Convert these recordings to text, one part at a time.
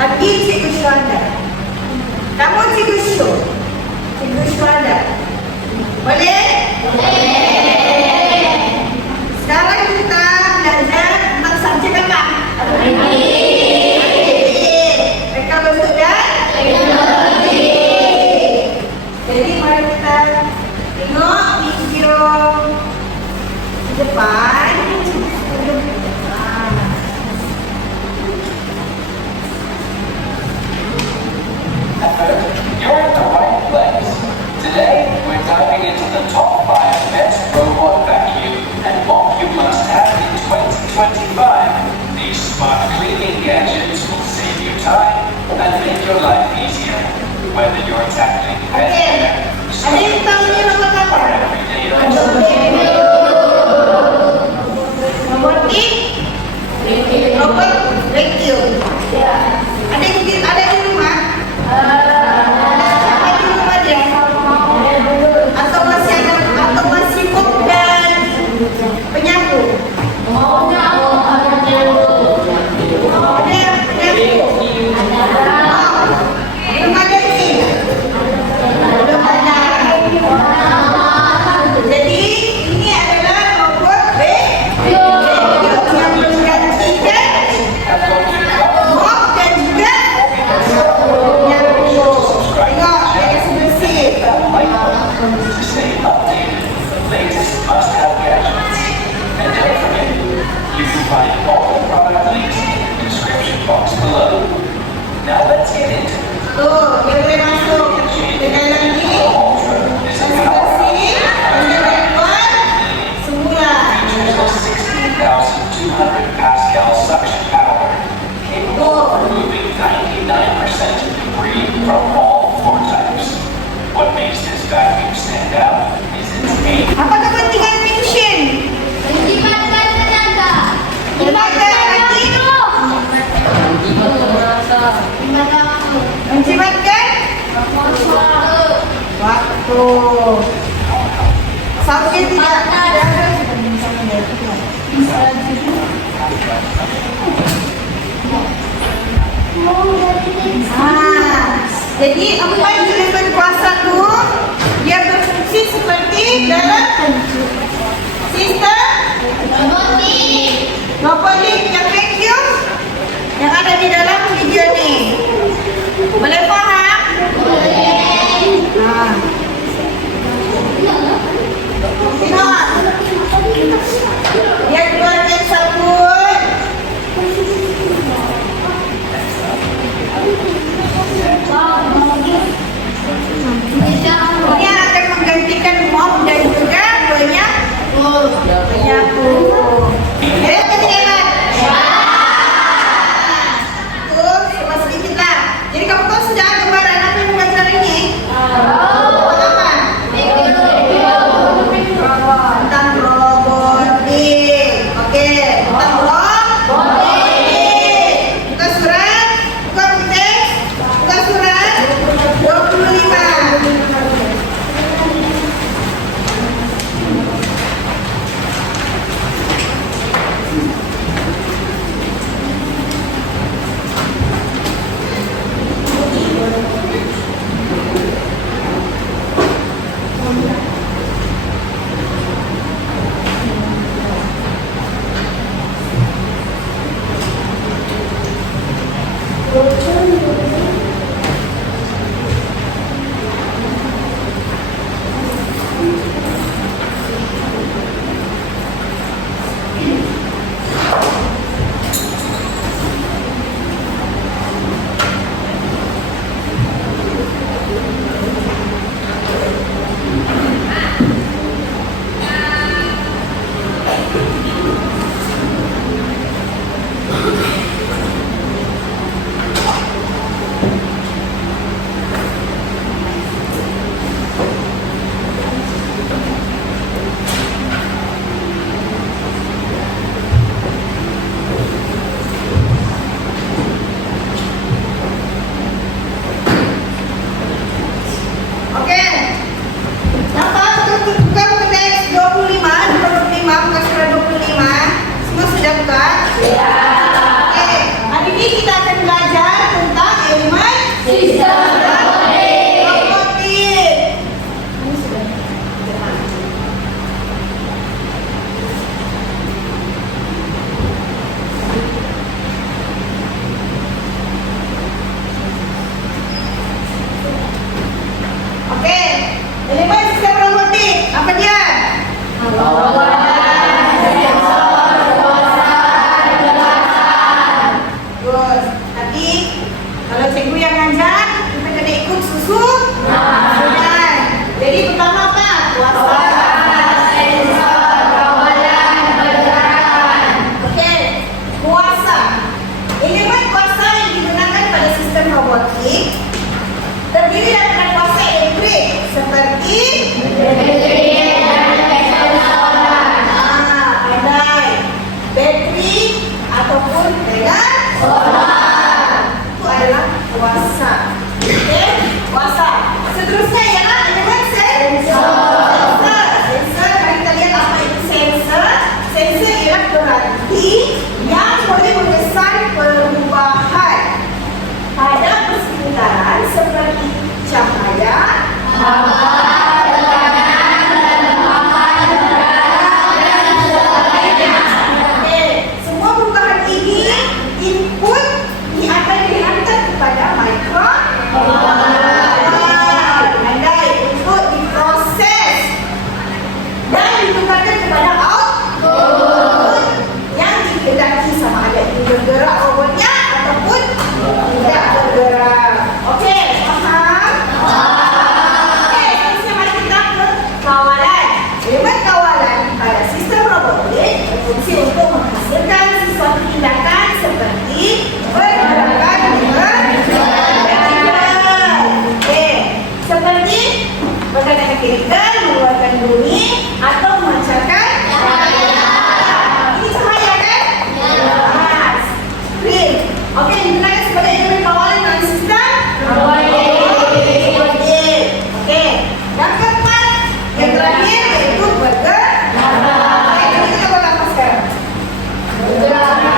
Adi Cikgu Syuhada. Kamu Cikgu Syuh. Cikgu Syuhada. Boleh? Boleh. Sekarang kita belajar tentang subjek apa? Mereka bentuk dan teknologi. Jadi mari kita tengok video di depan. You're in the right place. Today, we're diving into the top 5 best robot vacuum and what you must have in 2025. These smart cleaning gadgets will save you time and make your life easier. Whether you're tackling pet care, Ada yang tahu ni robot apa? or everyday Robotik, robot vacuum. Ada di rumah? Siapa di rumah dia? Atau masih mop dan penyapu? Ada penyapu. Belum ada ni. Belum ada. Jadi ini adalah robot vacuum yang menggantikan mop dan juga penyapu. Tengok, dia kasi bersih. to stay updated with the latest must-have gadgets. And don't forget, you can find all the product links in the description box below. Now let's get into it. Tuh, dia boleh masuk ke dalam ni. Kasi bersih. Dia buat semula. Features of 16,200 Pascal suction power, capable of removing 99% of debris from all floor types. What makes this vacuum stand out is its aim. Apa kepentingan function? Menjimatkan tenaga. Menjimatkan hati. Menjimatkan waktu. Sampai tidak ada. Jadi apa yang disebut kuasa tu, dia berfungsi seperti dalam sistem robotik yang vacuum yang ada di dalam video ni. Boleh faham? Boleh. Tengok. Dia keluarkan sabun. Ini akan menggantikan mop dan juga penyapu. Tuh, coba sedikit lah. Jadi kamu tahu sudah gambaran apa yang bukan cara ini? Apa? berarti yang boleh mengesan perubahan pada persekitaran seperti cahaya, semua perubahan ini input ini akan dihantar kepada mikrofon. Andai untuk diproses dan ditukarkan kepada output yang dikehendaki sama ada itu bergerak robotnya ataupun tidak bergerak. Okey, faham? Okey, seterusnya mari kita ke kawalan. Elemen kawalan pada sistem robotik berfungsi untuk menghasilkan sesuatu tindakan seperti pergerakan vertikal. Okey, seperti bergerak vertikal, mengeluarkan bunyi atau memancarkan cahaya. Ini cahaya kan? Screen. Okey, digunakan sebagai elemen kawalan dalam sistem robotik. Okey, yang keempat, yang terakhir iaitu bergerak. Okey, kita coba apa sekarang?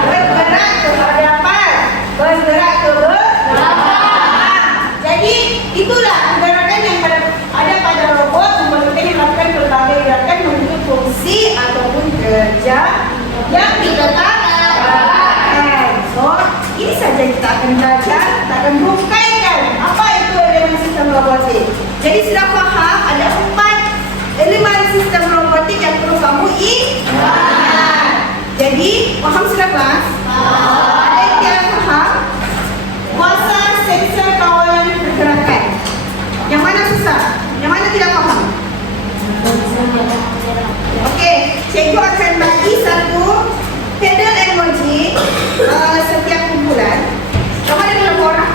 Bergerak ke hadapan, bergerak ke belakang. Jadi itulah gerakan yang ada pada robot membolehkan melakukan berbagai gerakan menuju fungsi ataupun kerja yang ditetapkan. So, ini saja kita akan belajar, kita akan huraikan apa itu elemen sistem robotik. Jadi sudah faham ada 4 elemen sistem robotik yang perlu kamu ingat. Jadi, faham sudah kelas? Ada yang tidak faham? Kuasa sensor kawalan pergerakan. Yang mana susah? Yang mana tidak faham? Okey, cikgu akan bagi satu pedal emoji setiap kumpulan. Kamu ada berapa orang?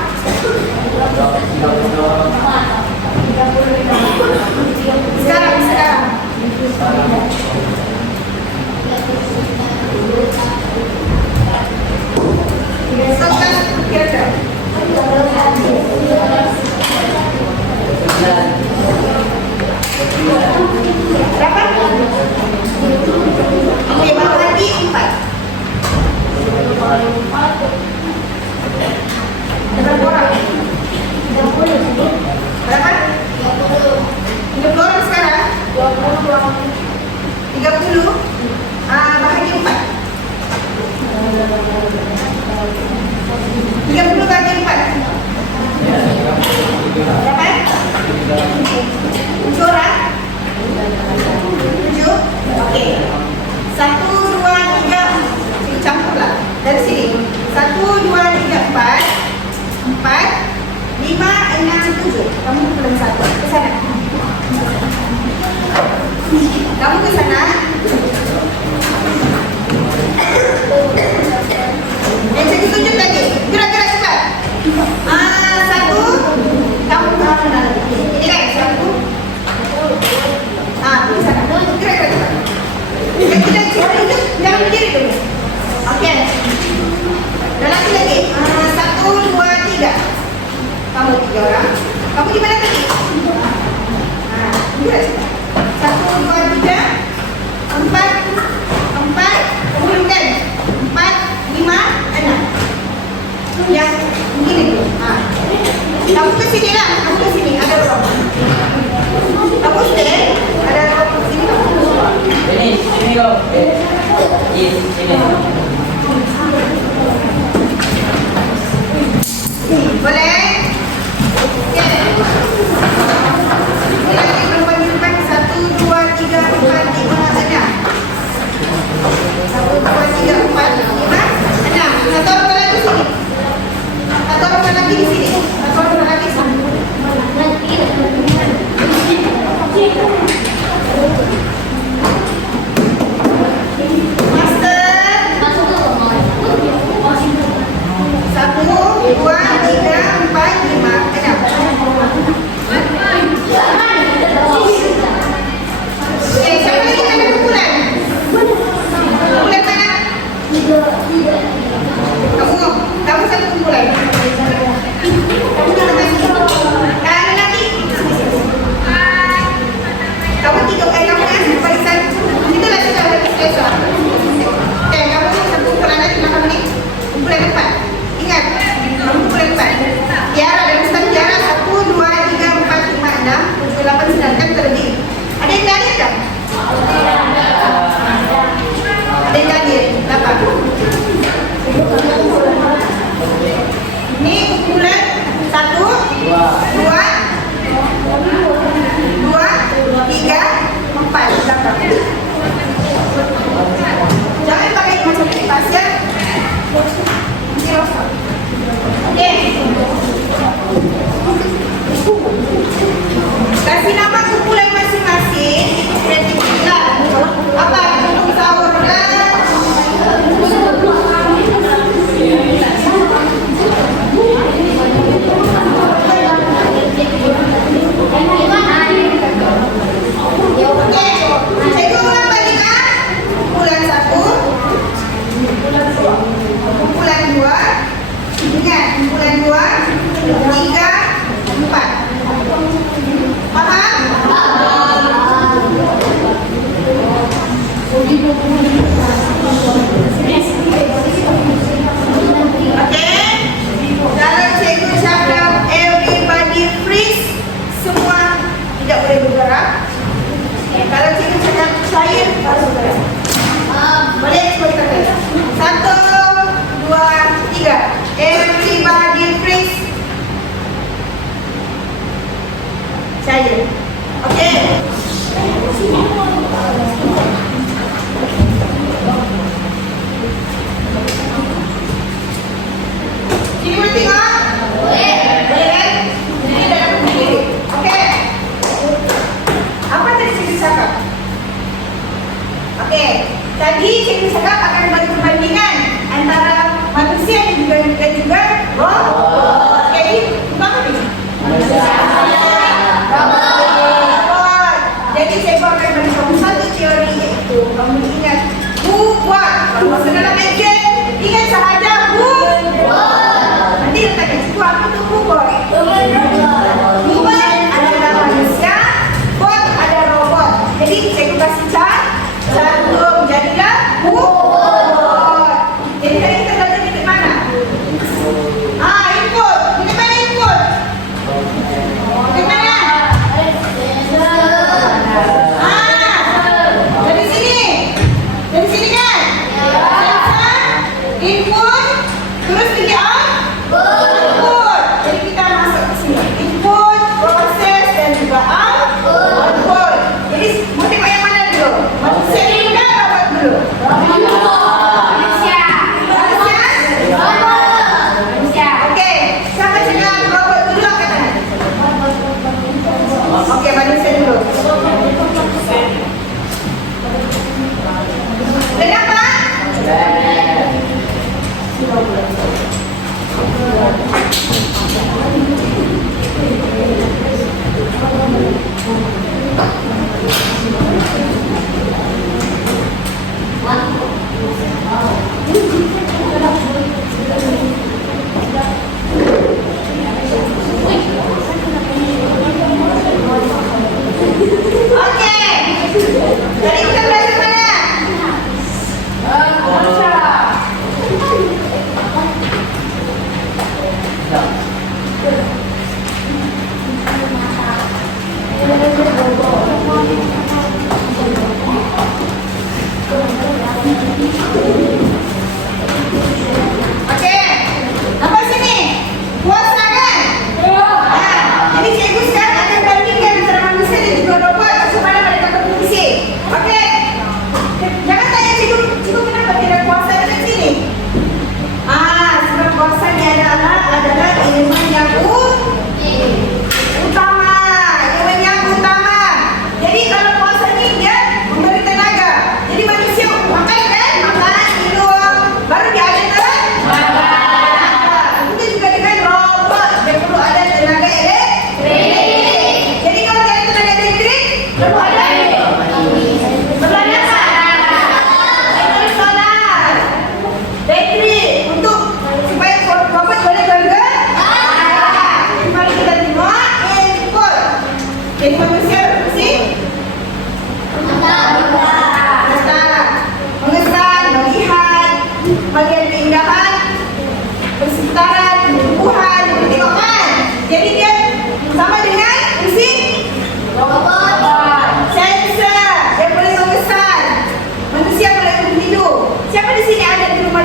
Sekarang. Sekarang kira-kira. Berapa? Okey, bawah lagi 4. Berapa orang? Berapa? 30 orang sekarang? 30? Bahagi 4. 30 bagi 4. Berapa? 7 orang? 7? Okey. 1, 2, 3, kita campurlah dari sini. 1, 2, 3, 4, 4, 5, 6, 7. Kamu belum 1. Ke sana. Kamu ke sana. Yang saya tunjuk lagi. Gerak-gerak cepat. 1. Kamu ini kan 1. Ke sana. Gerak-gerak cepat. Yang kita tunjuk jangan berdiri dulu. Okey. Dan lagi. 1, 2, 3. Kamu 3 orang. Kamu di mana tadi? Gerak cepat. 1, 2, 3, 4, 4, kemudian 4, 5, 6. Yang begini tu. Kamu ke sini lah. Kamu ke sini. Ada ruang. Kamu stay. Ada ruang ke sini. Sini kau. Sini. Boleh? Okey. Ini lagi berpanjangkan 1, 2, 3, 4, 5, 6. 1, 2, 3, 4, 5, 6. Satu orang lagi sini. Satu orang lagi di sini. Satu orang lagi sini. Master. 1, 2, 3, 4, 5, 6. Okey, siapa lagi tak ada kumpulan? Kumpulan mana? Kamu satu kumpulan. Kamu jangan lagi. Ada lagi. Kamu 3 kamu barisan. Itulah sudah selesai. Okey. Pak. Ini kumpulan 1, 2, 3, 4 di belakang. Jangan pakai masuk kipas ya. Nanti rosak. Oke. Kasih nama kumpulan masing-masing. Berarti kita apa? Untuk sahur dan oke. Saya ulang lagi kan? Kumpulan 1,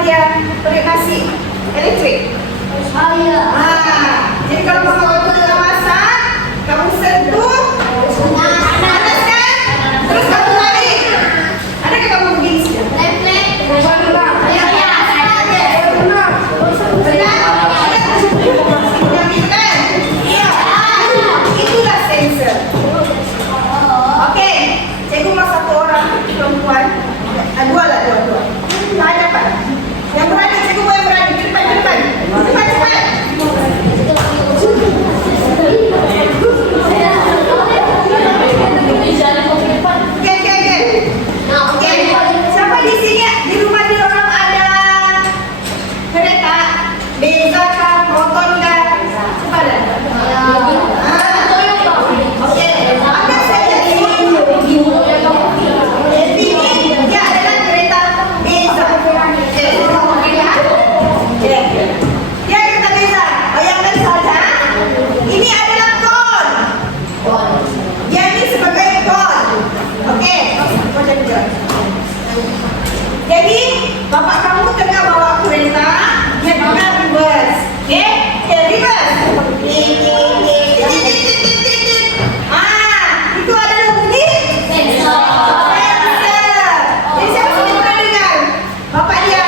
dia nasi elektrik. Oh iya. Jadi kalau mama waktu tengah masak, kamu sentuh, panaskan, terus kamu tarik. Adakah kamu begini sudah? Refleks. Ya, itulah sensor. Oke, cikgu mau satu orang perempuan, dua. Ada apa? Yang berani, cikgu mau yang berani. Ke depan. Cepat. Oke. Siapa di sini di rumah di orang ada kereta? Beza kah? Proton kah? Siapa ada? Oke. Ada saja di sini. Dia adalah kereta Beza. Dia kereta Beza. Bayangkan saja. Ini adalah kon. Dia ini sebagai kon. Oke. Jadi bapak kamu tengah bawa kereta, dia tengah reverse. Oke? Reverse. Itu adalah bunyi sensor. Jadi siapa sudah pernah dengar? Bapak dia.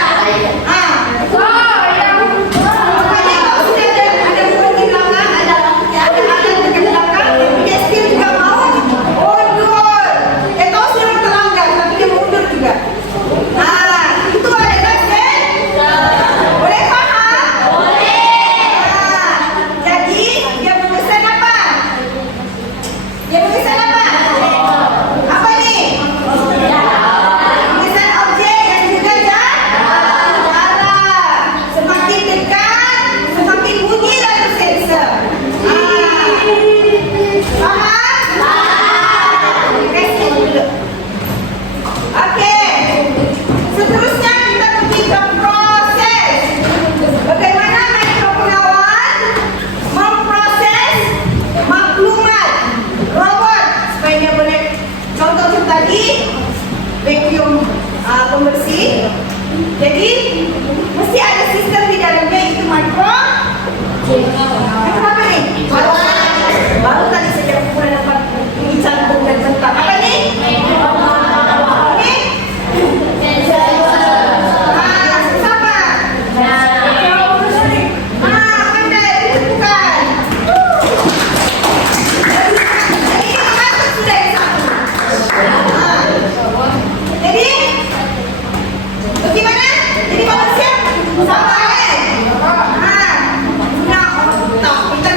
Bapak dia kalau sudah ada bunyi di belakang, ada alat dekat belakang, dia still juga mau mundur. Dia tahu sudah terlanggar, tapi dia mundur juga. Itu adalah sensor. Boleh paham? Jadi dia memesan apa? Apa nih? Memesan objek dan juga jarak. Semakin dekat, semakin bunyi lalu sensor. Paham? Kasih dulu. Oke. Seterusnya kita pergi ke proses. Bagaimana mikropengawal memproses maklumat robot supaya dia boleh, contoh tadi vacuum pembersih. Jadi mesti ada sistem di dalamnya, itu mikro. Apa nih? Baru tadi saja aku pernah dapat ini cantum dan tentang apa nih? Ini sama. Pandai, itu bukan. Ini masuk sudah yang satu. Jadi, bagaimana? Jadi manusia sama, Nah, tak, kita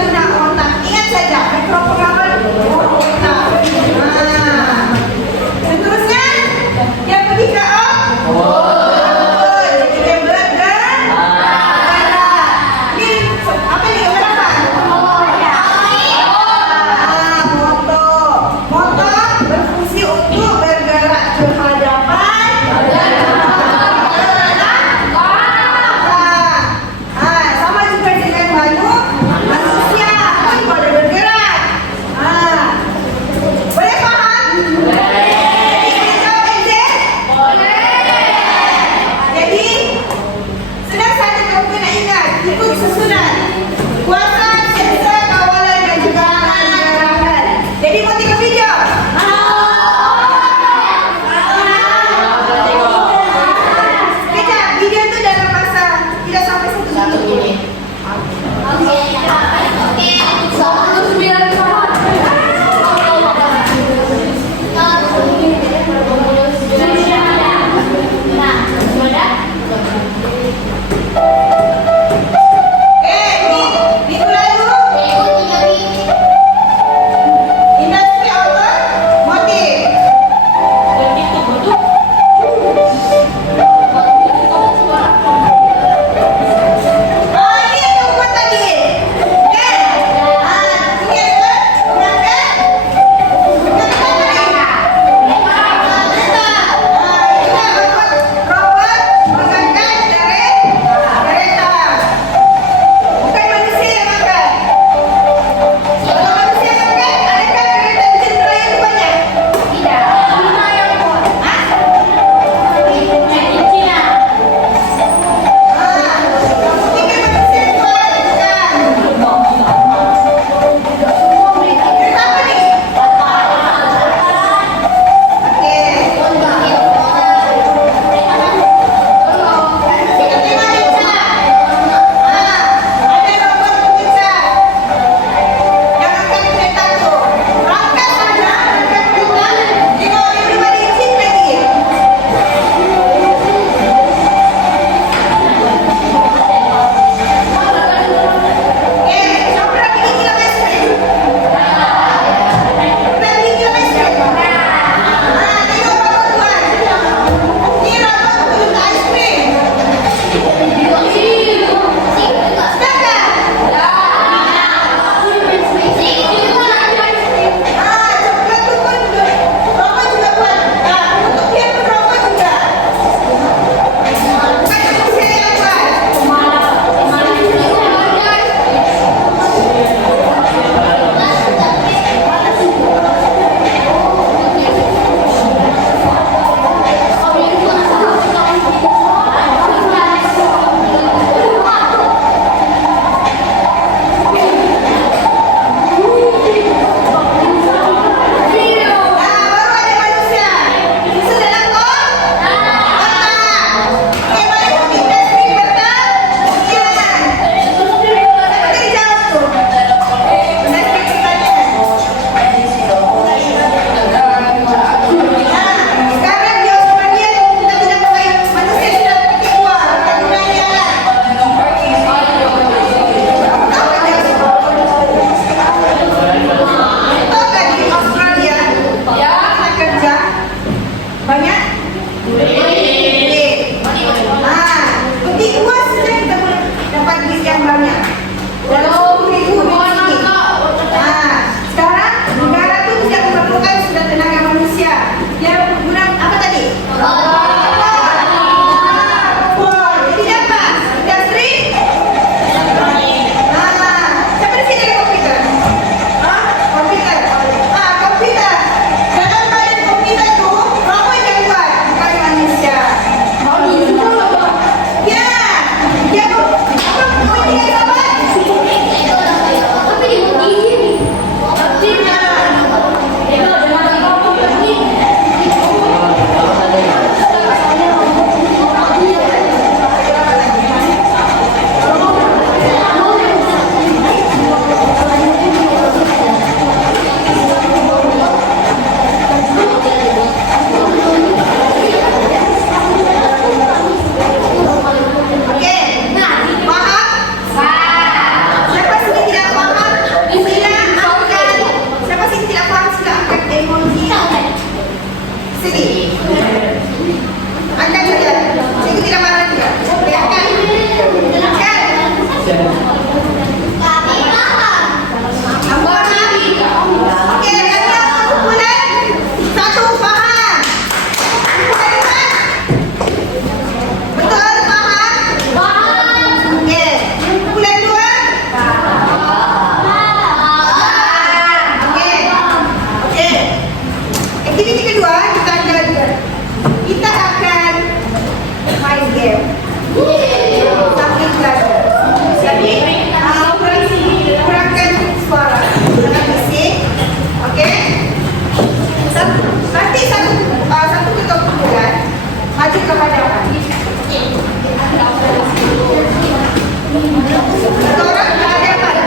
Satu orang berhadapan.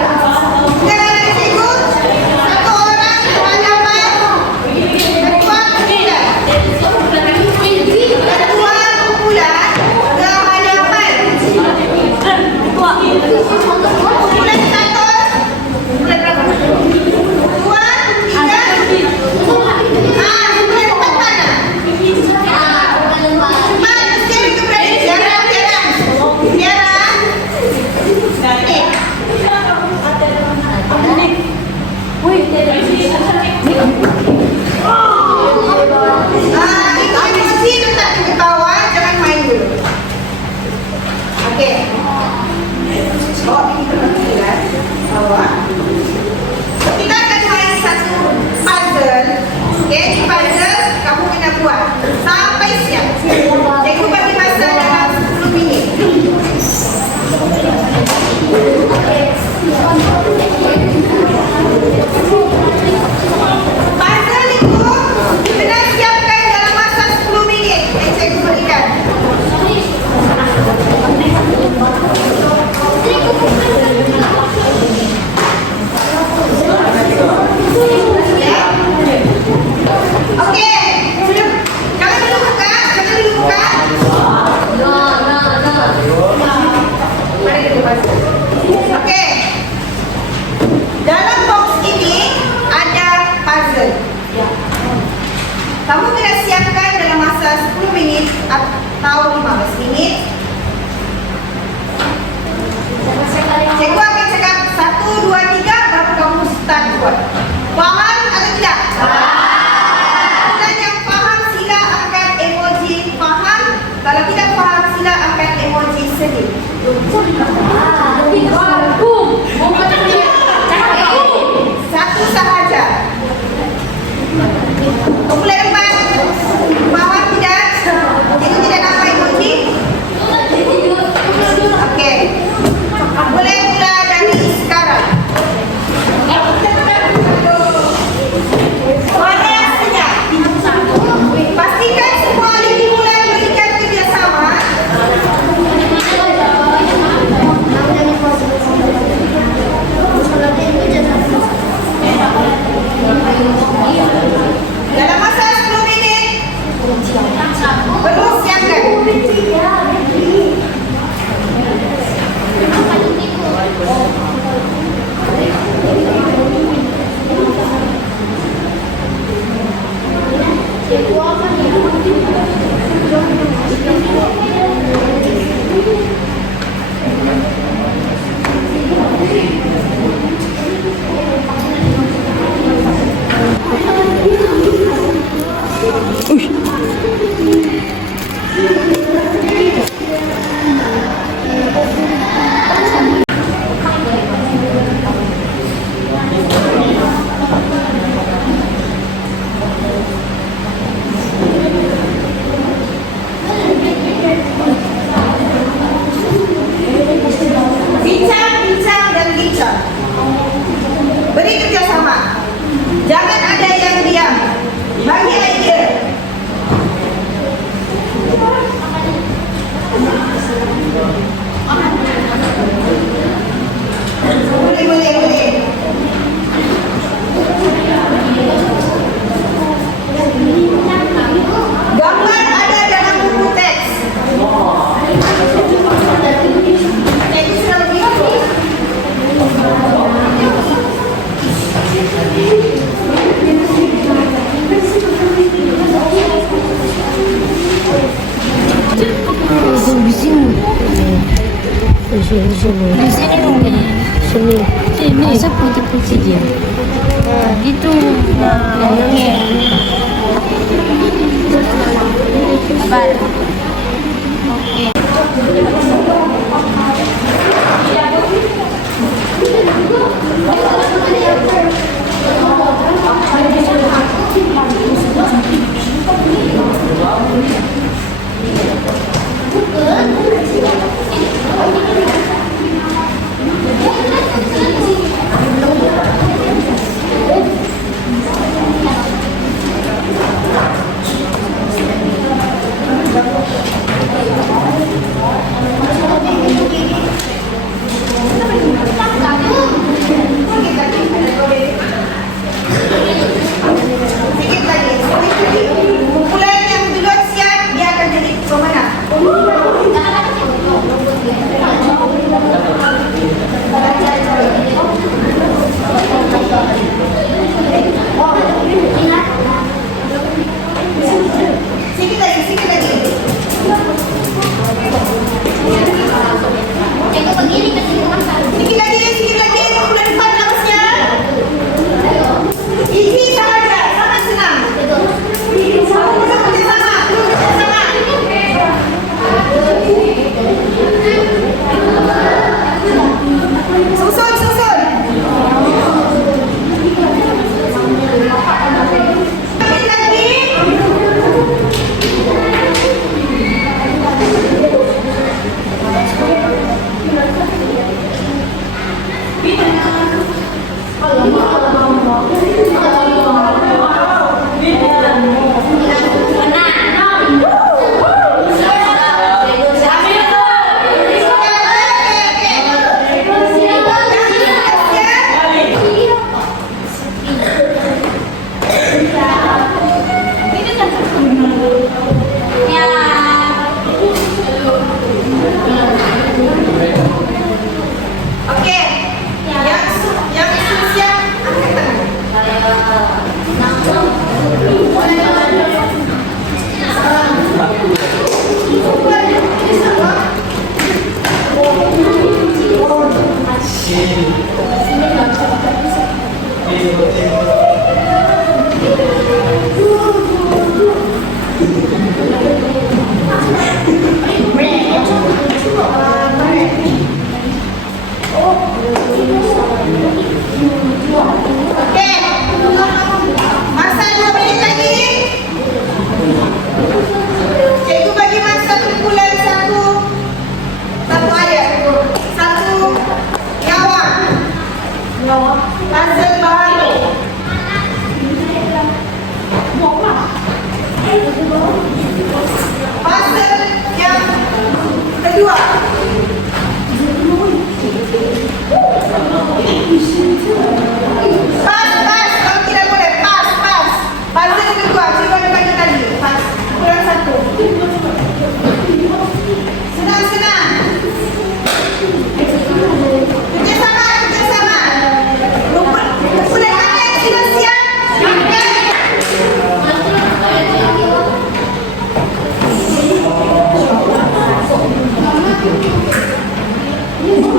Sekarang ada cikgu. Satu orang berhadapan. Kedua kumpulan. Kedua kumpulan berhadapan. Kumpulan satu. Kumpulan berapa? Dua, tiga. Kumpulan empat mana? Cepat, mesti itu berani. Jarang. Emosi letak di bawah, jangan main dulu. Okey. Bawa ini ke panggilan. Bawa. Kita akan main satu puzzle. Okey, di puzzle kamu kena buat sampai siap. Cikgu bagi masa dalam 10 minit. Puzzle itu kena siapkan dalam masa 10 minit. Yang cikgu berikan. Ya. Okey. Jangan dulu buka. Mari kita baca. Okey. Dalam box ini ada puzzle. Kamu kena siapkan dalam masa 10 minit atau 15 minit. Cikgu akan cakap 1, 2, 3 baru kamu start buat. Faham atau tidak? Dan yang faham sila angkat emoji faham. Kalau tidak faham sila angkat emoji sedih. Satu sahaja. Kumpulan 4. Faham tidak? Cikgu tidak nampak emoji. Okey. Boleh mula dari sekarang. Warna senyap. Pastikan semua ahli dimulai berikan kerjasama. Dalam masa 10 minit perlu siapkan. Bincang dan bincang. Beri kerjasama. Jangan ada yang diam. Bagi idea. Boleh. Gambar ada dalam buku teks. Teks sudah begitu. Di sini. Di sini mungkin. Sini. Masa putih-putih dia. Itu yang Bar. kedua. Pas, kalau tidak boleh, pas. Puzzle kedua, coba dibagi tadi. Pas, kurang satu. Senang. Kerjasama. Mulai mana yang sudah siap?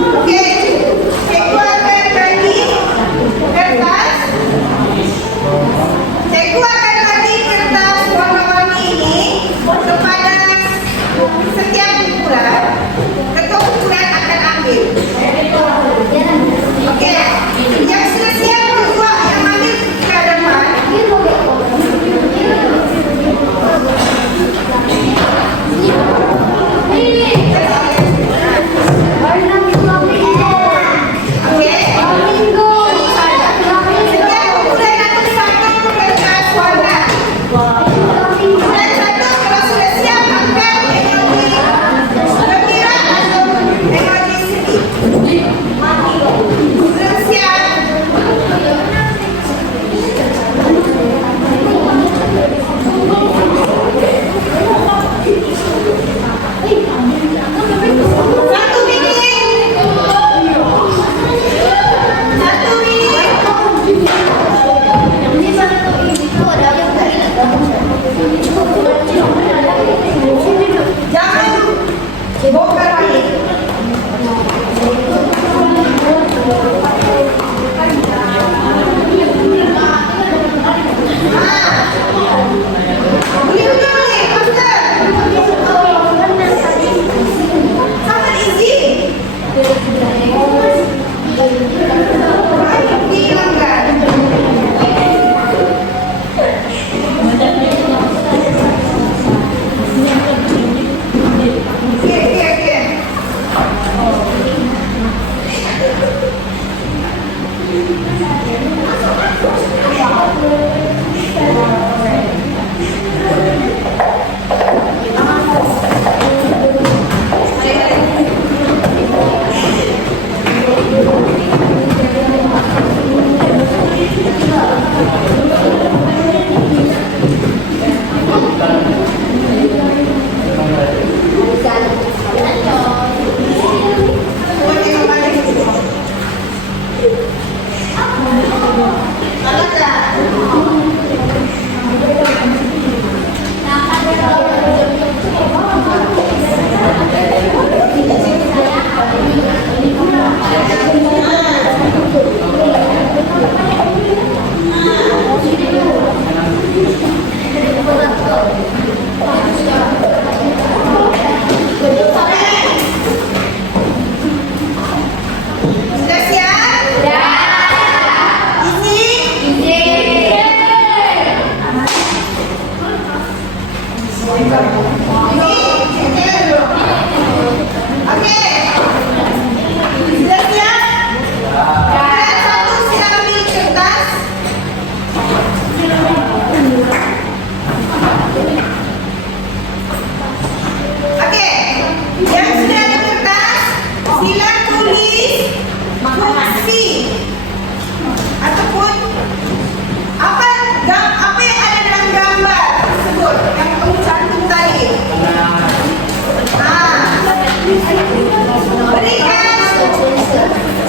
Oke, saya keluarkan lagi kertas. Saya keluarkan lagi kertas warna-warni ini kepada setiap kumpulan. Ketua kumpulan akan ambil. Oke, yang sudah siap kedua yang ambil ke depan. Oke. Setiap kumpulan akan satu kertas warna. Kumpulan satu kalau sudah siap angkat emoji gembira atau emoji sedih. Belum siap. Satu menit. Jangan bongkar lagi. Boleh, Master. Sangat easy. Dihilangkan. Oke. Sudah siap? Oke. Sudah siap? Yang satu silakan ambil kertas. Oke. Yang sudah ada kertas, sila tulis fungsi ataupun apa yang ada dalam gambar tersebut yang kamu cantum tadi. Berikan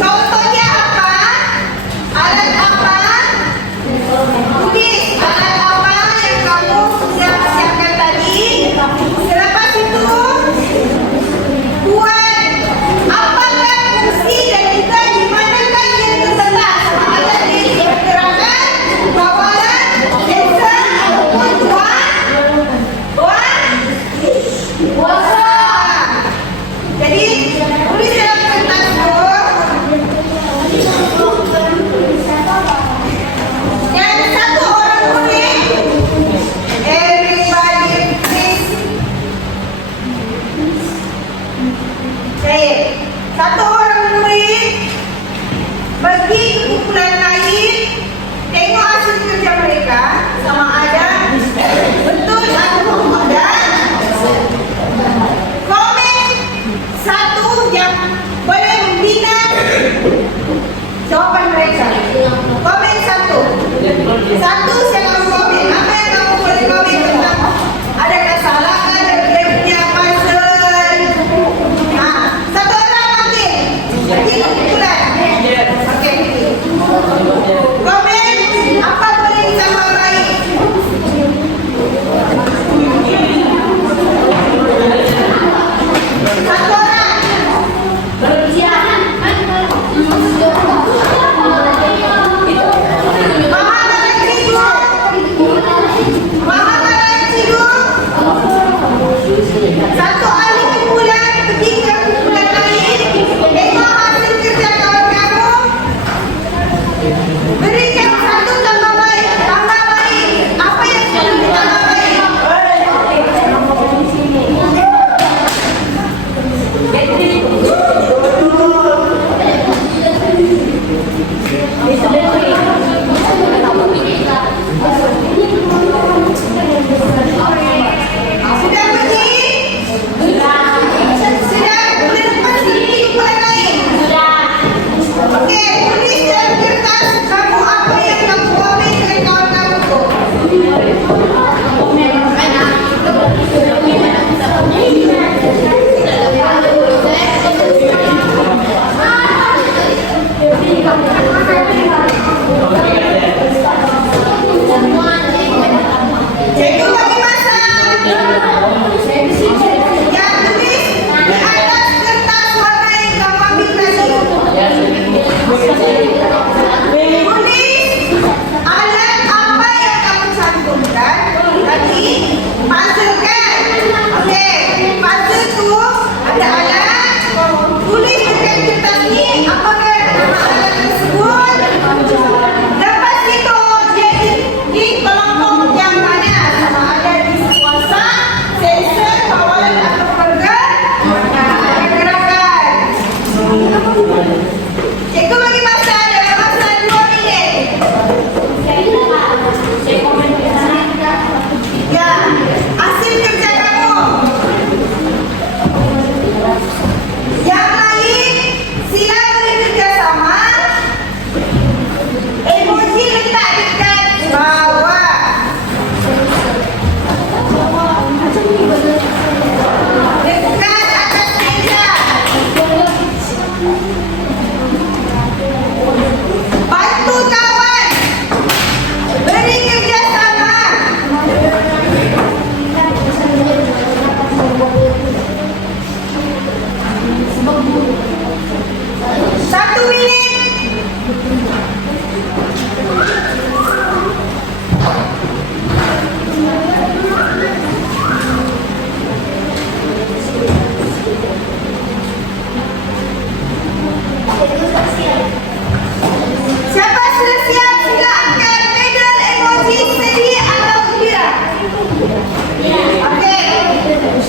contohnya apa, alat apa, tulis alat apa yang kamu siapkan tadi. Selepas itu buat apakah fungsi dan juga di manakah ia terletak, sama ada di pergerakan, kawalan, sensor ataupun kuasa. Jadi tulis dalam kertas itu. Dan satu orang murid, everybody please. Satu orang murid pergi ke kumpulan lain, tengok hasil kerja mereka sama ada betul atau tidak, dan komen satu yang boleh membina jawapan mereka. Komen satu. Satu silakan komen. Apa yang kamu boleh komen tentang? Ada kesalahan, ada dia punya puzzle. Satu orang ambil. 3 bulan. Okey. Komen apa boleh ditambah baik? Satu orang. Mahamaran cigu. Satu ahli kumpulan, ketiga kumpulan lain. Tengok hasil kerja kawan kamu. Berikan satu tambah baik. Tambah baik. Apa yang perlu ditambah baik? Sudah pergi? Sudah boleh lepas diri kumpulan lain? Okey, tulis dalam kertas kamu apa yang kamu komen dengan kawan kamu tu. Cikgu bagi masa. Yang tulis di atas kertas warna yang kamu ambil tadi. Tulis alat apa yang kamu cantumkan tadi. Puzzle kan? Okey, puzzle tu ada alat. Tulis dekat kertas ni apakah nama alat tersebut. Lepas itu dia di kelompok yang mana, sama ada di kuasa, sensor, kawalan atau pergerakan. Cikgu bagi masa dalam masa 2 minit. Ya, hasil kerja kamu. Yang lain sila beri kerjasama. Emoji letak dekat bawah. Dekat atas meja. Bantu kawan. Beri kerjasama. Satu minit. Siapa sudah siap? Sila angkat pedal emoji sedih atau gembira. Okey.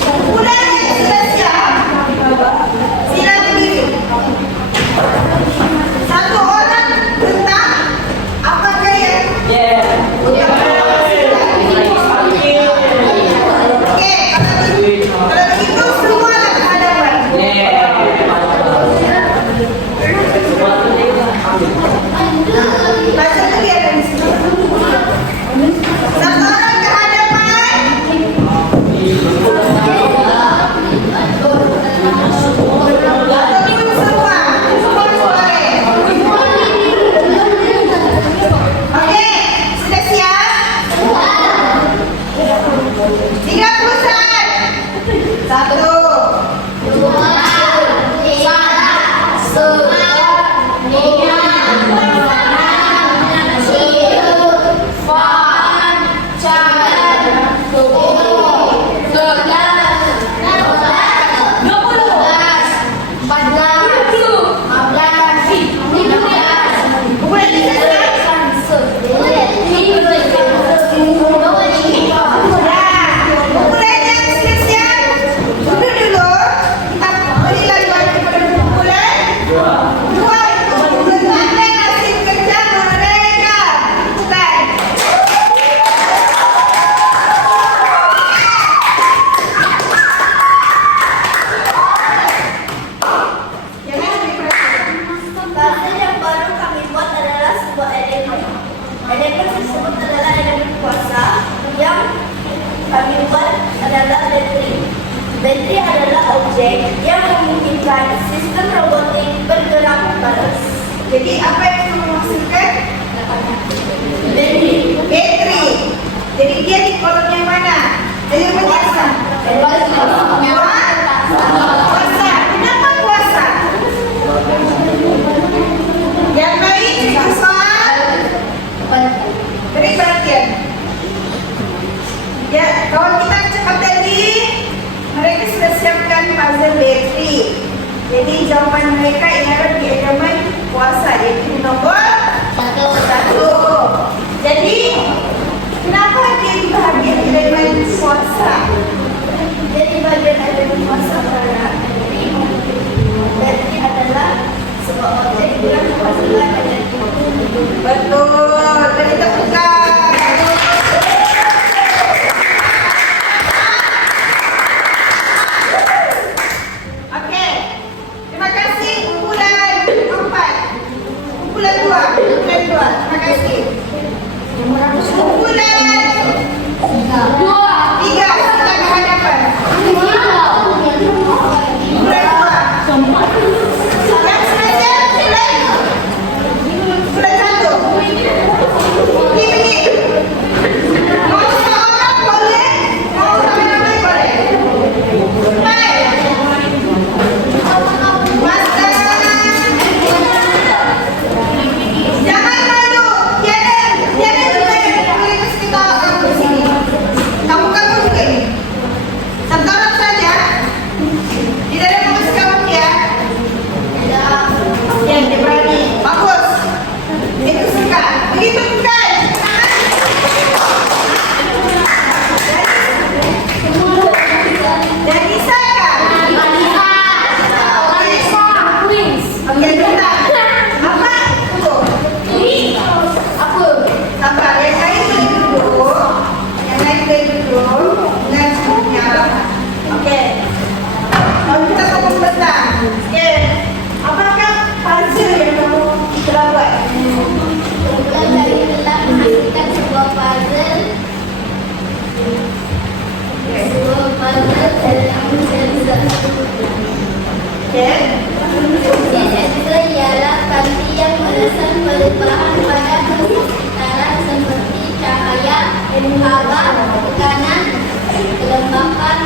Kumpulan yang sudah siap, sila berdiri. Satu orang adalah bateri. Bateri adalah objek yang memungkinkan sistem robotik bergerak terus. Jadi apa yang kamu maksudkan? Bateri. Bateri. Jadi dia di kolom yang mana? Elemen kuasa. Kuasa. Kenapa kuasa? Yang lain itu soal. Beri perhatian. Ya, kawan kita cepat tadi. Mereka sudah siapkan puzzle bateri. Jadi jawaban mereka ialah di elemen kuasa, yaitu nomor 1. Jadi kenapa dia di bahagian elemen kuasa? Jadi bagian elemen kuasa karena bateri adalah sebuah objek yang menghasilkan energi. Betul, jadi tepukan. Oke, terima kasih kumpulan 4. Kumpulan 2. Terima kasih. Kumpulan 3, silakan ke hadapan. Kumpulan 2. Yang sengaja silakan. Kumpulan 1. Ini. Mau seorang boleh, mau ramai-ramai boleh. Baik. Masa. Jangan malu. Tiada juga yang boleh kita di sini. Kamu juga ini. Sebentar saja. Tidak ada yang masuk kamu ya. Ya, dia berani. Bagus. Itu suka. Begitu bukan? Dan Isa kan? Oke, bentar. Apa? Tunggu. Sabar, yang lain boleh duduk. Yang lain boleh duduk. Dengan semuanya. Oke. Kalau kita ngomong tentang, oke. Apakah puzzle yang kamu telah buat? Kumpulan dari telah menghasilkan sebuah puzzle. Sebuah puzzle dalam sensor. Oke. Fungsi sensor ialah kanti yang meresap perubahan pada persekitaran seperti cahaya, hawa, tekanan, kelembapan,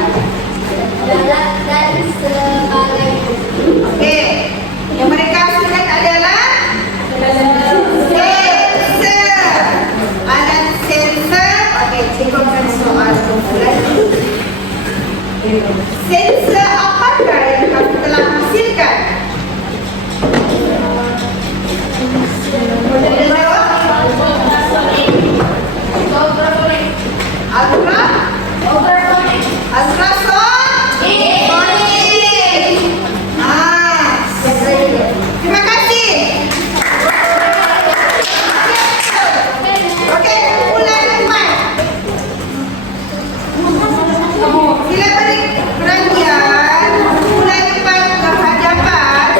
darat, dan sebagainya. Oke. Yang mereka hasilkan adalah sensor. Alat sensor. Oke, cikgukan soal kumpulan. Sensor apakah yang kamu telah hasilkan? Boleh jawab? Ultrasonic. Terima kasih. Oke, kumpulan 4. Sila beri perhatian. Kumpulan 4 ke hadapan.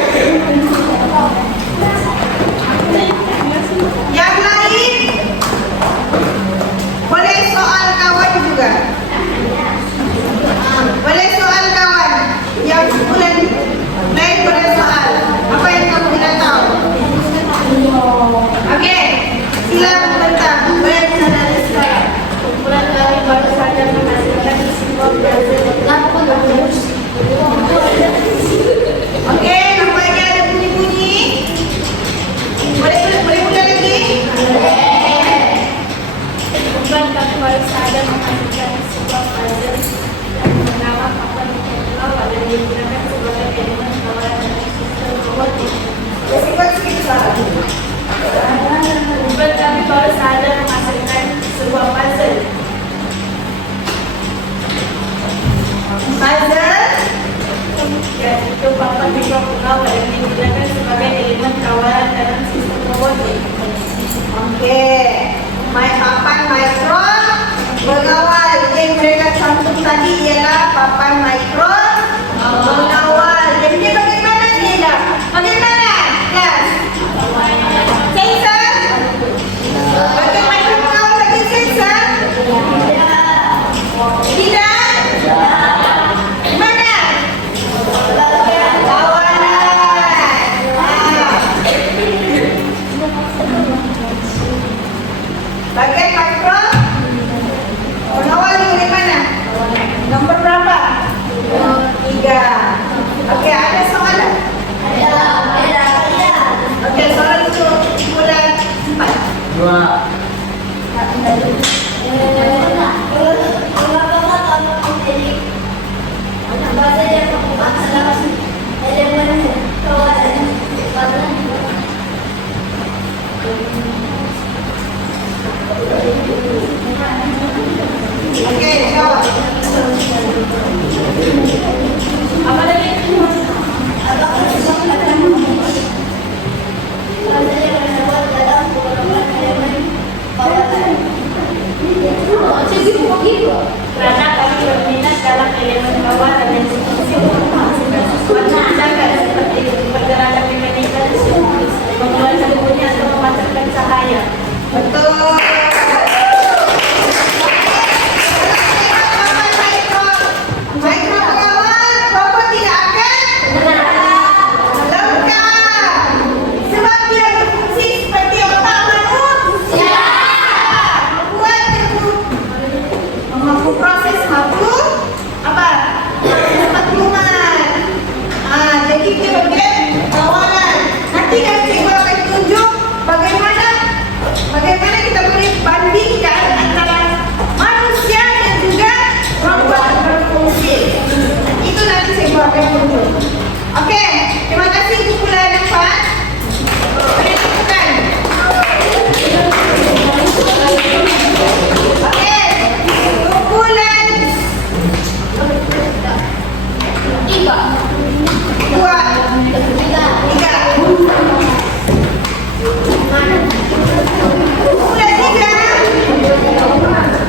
Yang lain boleh soal kawan juga. Boleh soal kawan. Yang kumpulan lain boleh soal. Apa yang kamu tidak tahu? Oke, sila membentang. Boleh sadari sekarang. Kumpulan kami baru saja menghasilkan sebuah puzzle. Oke, nampaknya ada bunyi-bunyi. Boleh mulai lagi? Kumpulan kami baru saja menghasilkan sebuah puzzle yang bernama papan awal dan digunakan sebagai elemen kawalan dalam sistem robotik. Bersifat sedikit salah. Kumpulan kami baru saja menghasilkan sebuah puzzle. Puzzle. Yaitu papan mikropengawal yang digunakan sebagai elemen kawalan dalam sistem robotik. Oke. Papan mikro mengawal. Yang mereka cantum tadi ialah papan mikro mengawal. Jadi dia bagaimana dia? Bagaimana? Kelas. Sensor. Bagaimana mengawal lagi sensor? Tidak. di bagian kawalan. Nanti kan cikgu akan tunjuk bagaimana kita boleh bandingkan antara manusia dan juga robot berfungsi. Itu nanti cikgu akan tunjuk. Oke, terima kasih kumpulan 4. Boleh lakukan. Oke, kumpulan 3.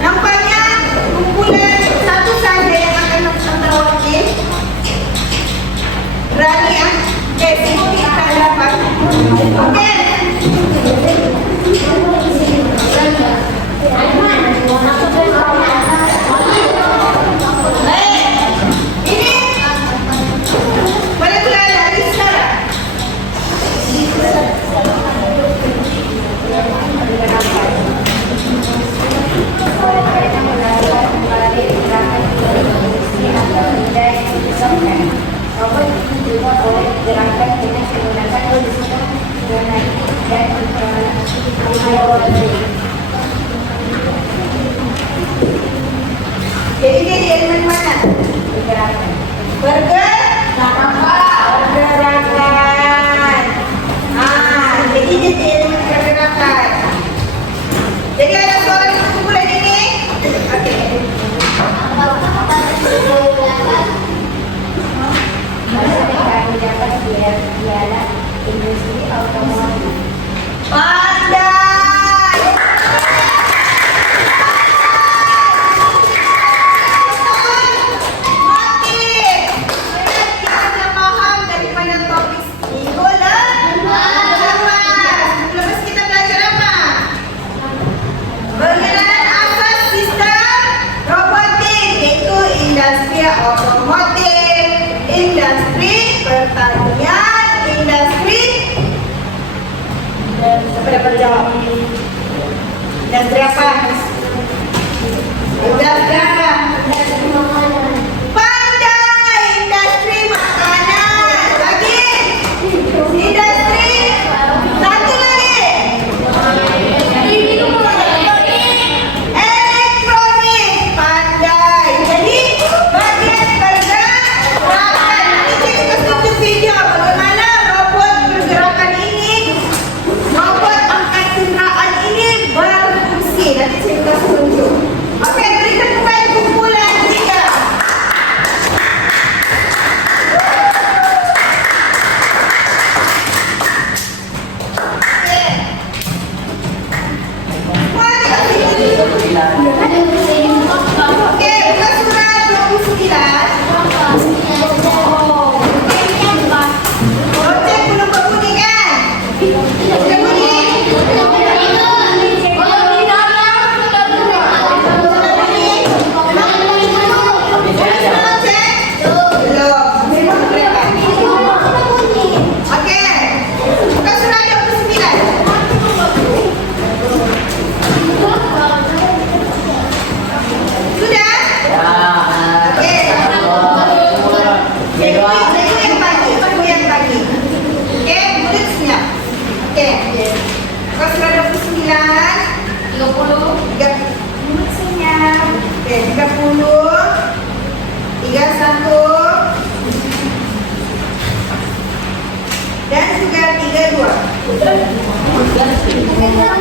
Nampaknya kumpulan 1 saja yang akan terwakil. Berani ya? Semua kita dapat. Oke. Ini boleh mulai dari sekarang. Jadi dia di elemen mana? Pergerakan. Jadi dia di elemen pergerakan. Jadi ada soalan untuk kumpulan ini? Oke. Pandai. Makin. Kita paham daripada topik minggu lepas. Kita belajar apa? Pengenalan asas sistem robotik, iaitu industri otomotif, industri pertanian, industri siapa dapat jawab? Industri apa? Industri apa? Pandai, industri makanan. Lagi? Industri satu lagi. Elektronik, pandai. Jadi bagian pergerakan. Nanti kita tunjuk video bagaimana robot pergerakan ini, robot angkat kenderaan ini berfungsi. Nanti saya kasih tunjuk. Oke, berikan kepada kumpulan 3. Oke, buka surat 29. Loceng belum berbunyi kan? Sudah bunyi? Sudah bunyi? Loceng? Belum. Oke, buka surat 29. Sudah? Oke. Cikgu yang pagi. Oke, mulut senyap. Oke. Buka surat 29. 30. Mulut senyap. Oke, 30. 31. Dan juga 32. 31. Oke, sini tengok.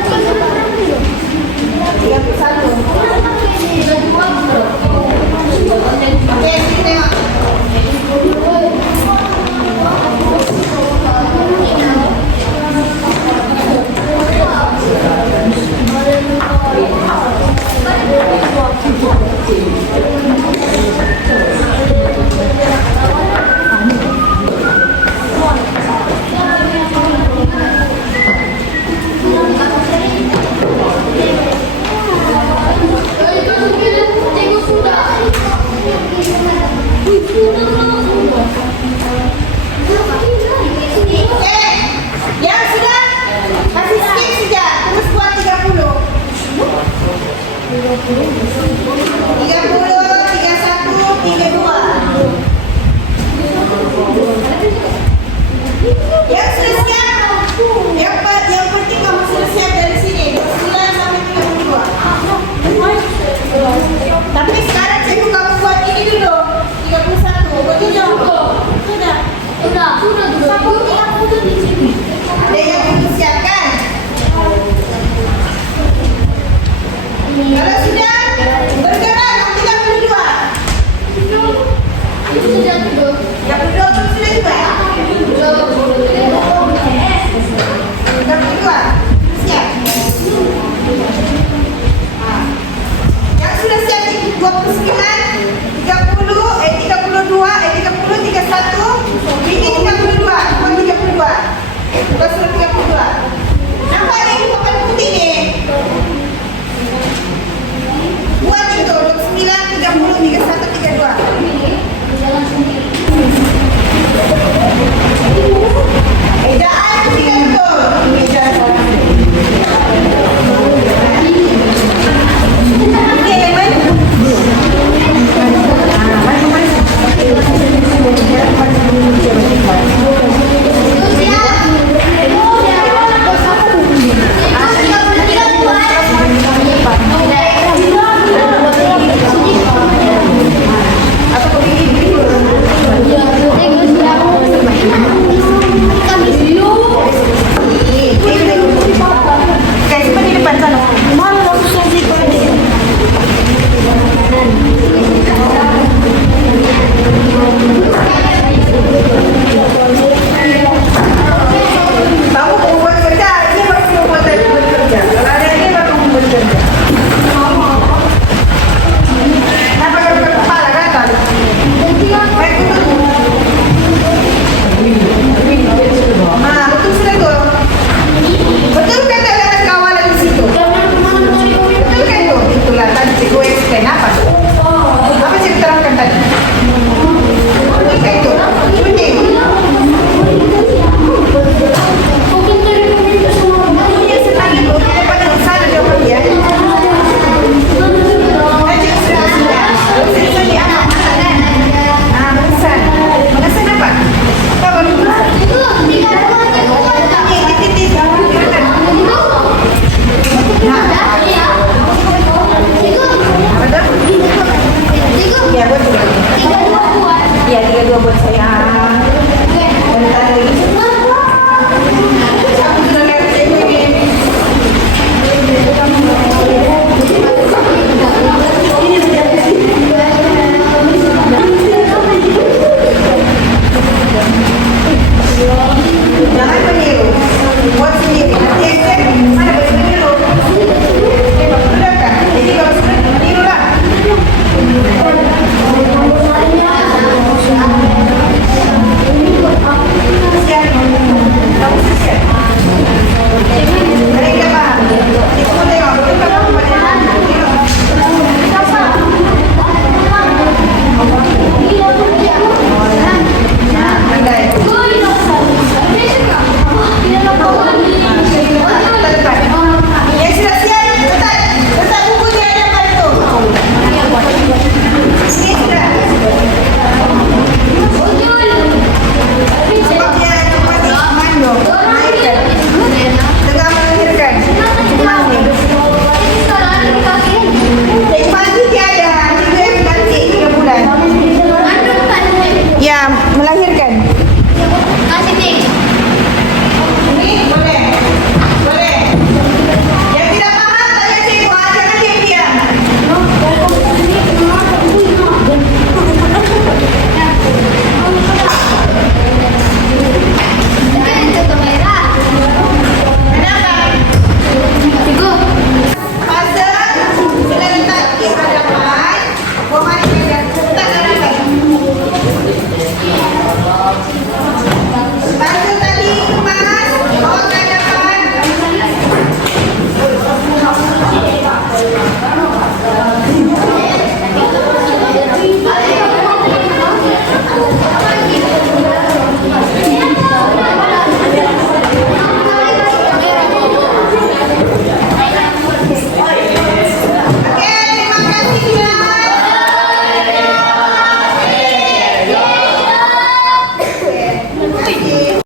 Yang sudah kasih skip saja, terus buat 30. 30, 31, 32. Ada yang dipersiapkan? Kalau sudah, bergerak 32. Yang kedua pun sudah juga. 32. Siap. Yang sudah siap 29, 30, 32, 30, 31, ini 32, bukan 32. Bukan sudah 32. Nampak ini bukan putih nih. Buat itu 29, 30, 31, 32. Ejaan tidak betul. Ini ejaan salah. Oke, Eman. Guys, coba di depan sana. Mana langsung sih kau ini? Kamu mau buat kerja, ini baru mau buat kerja. Kalau ada ini baru mau buat kerja. Kenapa kau buka kepala gatal? Baik dulu. Ah, betul sudah tu. Betul kata ada kawalan di situ. Betul kan itu? Itulah tadi cikgu explain apa tu? Apa cikgu terangkan tadi? Betul kan itu? Penting. Dia senang itu. Dia pada usaha jawapan dia. Cikgu sudah siap. Usaha dia anak mana kan? Ah, mengesan. Mengesan apa? Tahu baru mengesan. Titik-titik. Ya, buat juga. Iya, 32 buat saya. Bentar lagi. Aku sudah lihat cikgu ini. Jangan meniru. Buat sendiri. Nanti